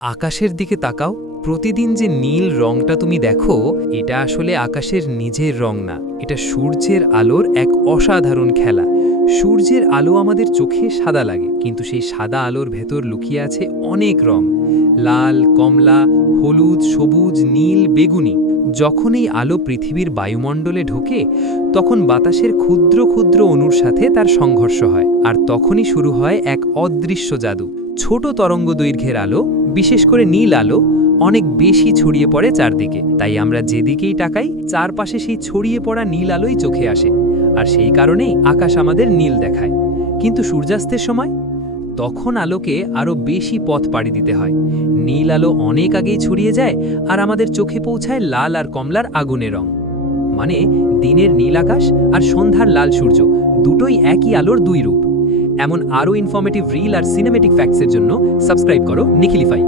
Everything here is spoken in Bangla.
আকাশের দিকে তাকাও। প্রতিদিন যে নীল রংটা তুমি দেখো, এটা আসলে আকাশের নিজের রং না, এটা সূর্যের আলোর এক অসাধারণ খেলা। সূর্যের আলো আমাদের চোখে সাদা লাগে, কিন্তু সেই সাদা আলোর ভেতর লুকিয়ে আছে অনেক রং। লাল, কমলা, হলুদ, সবুজ, নীল, বেগুনি। যখন এই আলো পৃথিবীর বায়ুমণ্ডলে ঢোকে, তখন বাতাসের ক্ষুদ্র ক্ষুদ্র অণুর সাথে তার সংঘর্ষ হয়, আর তখনই শুরু হয় এক অদৃশ্য জাদু। ছোট তরঙ্গদৈর্ঘ্যের আলো, বিশেষ করে নীল আলো, অনেক বেশি ছড়িয়ে পড়ে চারদিকে। তাই আমরা যেদিকেই তাকাই, চারপাশে সেই ছড়িয়ে পড়া নীল আলোই চোখে আসে, আর সেই কারণেই আকাশ আমাদের নীল দেখায়। কিন্তু সূর্যাস্তের সময়, তখন আলোকে আরও বেশি পথ পাড়ি দিতে হয়। নীল আলো অনেক আগেই ছড়িয়ে যায়, আর আমাদের চোখে পৌঁছায় লাল আর কমলার আগুনে রং। মানে দিনের নীল আকাশ আর সন্ধ্যার লাল সূর্য, দুটোই একই আলোর দুই রূপ। এমন আরও ইনফরমেটিভ রিল আর সিনেমেটিক ফ্যাক্টসের জন্য সাবস্ক্রাইব করো নিখিলিফাই।